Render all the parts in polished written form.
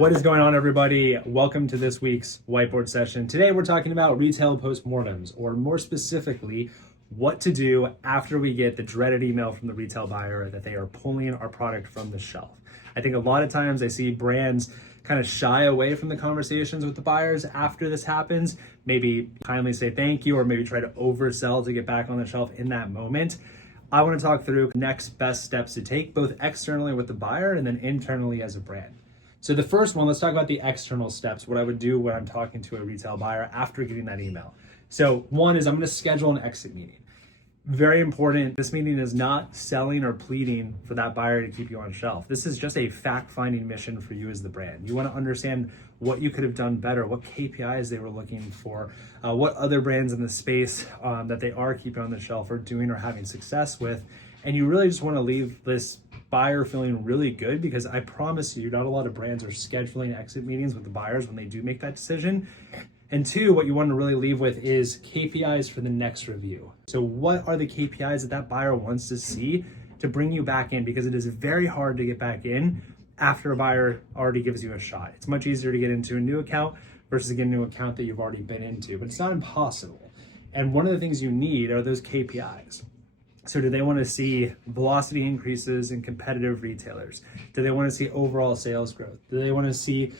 What is going on, everybody? Welcome to this week's whiteboard session. Today we're talking about retail post-mortems, or more specifically, what to do after we get the dreaded email from the retail buyer that they are pulling our product from the shelf. I think a lot of times I see brands kind of shy away from the conversations with the buyers after this happens, maybe kindly say thank you, or maybe try to oversell to get back on the shelf in that moment. I want to talk through next best steps to take, both externally with the buyer and then internally as a brand. So the first one, let's talk about the external steps, what I would do when I'm talking to a retail buyer after getting that email. So one is I'm going to schedule an exit meeting. Very important. This meeting is not selling or pleading for that buyer to keep you on shelf. This is just a fact-finding mission for you as the brand. You want to understand what you could have done better, what KPIs they were looking for, what other brands in the space that they are keeping on the shelf are doing or having success with. And you really just want to leave this buyer feeling really good, because I promise you, not a lot of brands are scheduling exit meetings with the buyers when they do make that decision. And two, what you want to really leave with is KPIs for the next review. So what are the KPIs that buyer wants to see to bring you back in? Because it is very hard to get back in after a buyer already gives you a shot. It's much easier to get into a new account versus getting into an account that you've already been into, but it's not impossible. And one of the things you need are those KPIs. So do they want to see velocity increases in competitive retailers? Do they want to see overall sales growth? Do they want to see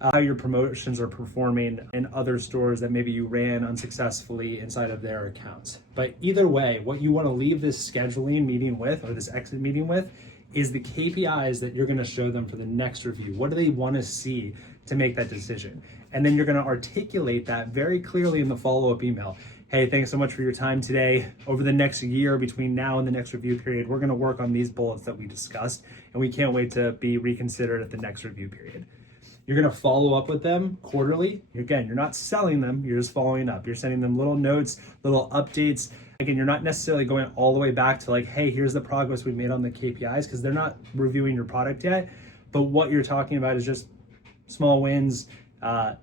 how your promotions are performing in other stores that maybe you ran unsuccessfully inside of their accounts? But either way, what you want to leave this scheduling meeting with, or this exit meeting with, is the KPIs that you're going to show them for the next review. What do they want to see to make that decision? And then you're going to articulate that very clearly in the follow-up email. Hey, thanks so much for your time today. Over the next year, between now and the next review period, we're going to work on these bullets that we discussed, and we can't wait to be reconsidered at the next review period. You're going to follow up with them quarterly. Again, you're not selling them, you're just following up. You're sending them little notes, little updates. Again, you're not necessarily going all the way back to like, hey, here's the progress we made on the KPIs, because they're not reviewing your product yet. But what you're talking about is just small wins,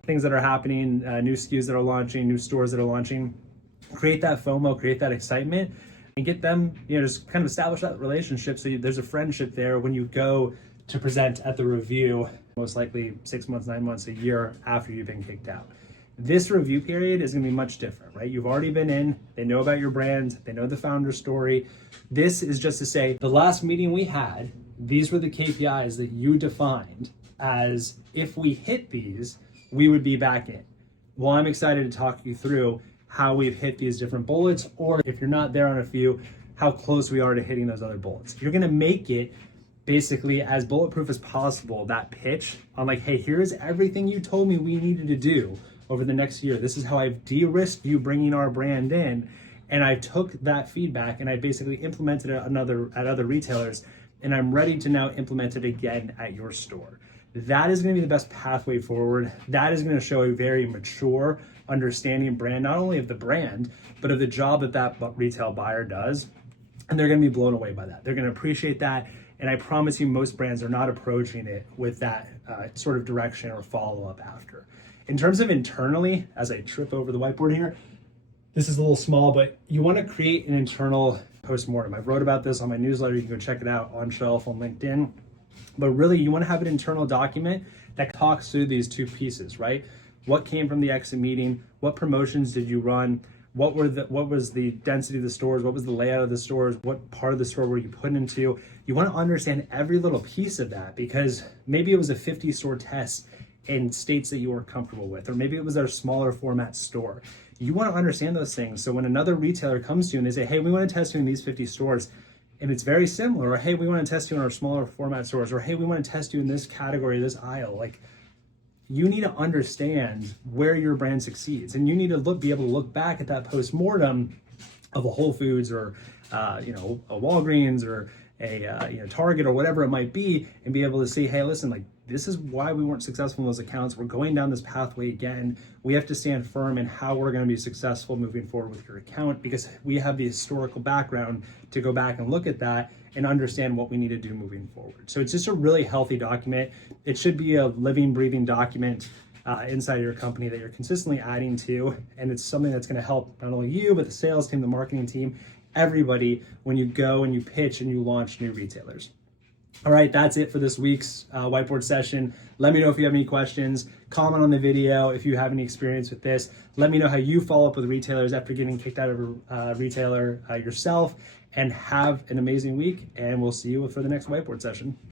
things that are happening, new SKUs that are launching, new stores that are launching. Create that FOMO, create that excitement, and get them, just kind of establish that relationship so there's a friendship there when you go to present at the review, most likely 6 months, 9 months, a year after you've been kicked out. This review period is going to be much different, right? You've already been in, they know about your brand, they know the founder story. This is just to say, the last meeting we had, these were the KPIs that you defined as, if we hit these, we would be back in. Well, I'm excited to talk you through how we've hit these different bullets, or if you're not there on a few, how close we are to hitting those other bullets. You're going to make it basically as bulletproof as possible, that pitch on like, hey, here's everything you told me we needed to do over the next year. This is how I've de-risked you bringing our brand in. And I took that feedback and I basically implemented it at other retailers, and I'm ready to now implement it again at your store. That is going to be the best pathway forward. That is going to show a very mature understanding brand, not only of the brand, but of the job that retail buyer does. And they're going to be blown away by that. They're going to appreciate that. And I promise you, most brands are not approaching it with that sort of direction or follow-up after. In terms of internally, as I trip over the whiteboard here, this is a little small, but you want to create an internal post-mortem. I wrote about this on my newsletter. You can go check it out on shelf on LinkedIn. But really, you want to have an internal document that talks through these two pieces, right? What came from the exit meeting? What promotions did you run? What was the density of the stores? What was the layout of the stores? What part of the store were you put into? You want to understand every little piece of that, because maybe it was a 50-store test in states that you weren't comfortable with, or maybe it was our smaller format store. You want to understand those things. So when another retailer comes to you and they say, hey, we want to test you in these 50 stores, and it's very similar, or hey, we want to test you in our smaller format stores, or hey, we want to test you in this category, this aisle, like, you need to understand where your brand succeeds, and you need to be able to look back at that post-mortem of a Whole Foods or a Walgreens or a Target or whatever it might be, and be able to say, hey, listen, like, this is why we weren't successful in those accounts. We're going down this pathway again. We have to stand firm in how we're going to be successful moving forward with your account, because we have the historical background to go back and look at that and understand what we need to do moving forward. So it's just a really healthy document. It should be a living, breathing document inside your company that you're consistently adding to. And it's something that's going to help not only you, but the sales team, the marketing team, everybody, when you go and you pitch and you launch new retailers. All right, that's it for this week's whiteboard session. Let me know if you have any questions. Comment on the video if you have any experience with this. Let me know how you follow up with retailers after getting kicked out of a retailer yourself. And have an amazing week, and we'll see you for the next whiteboard session.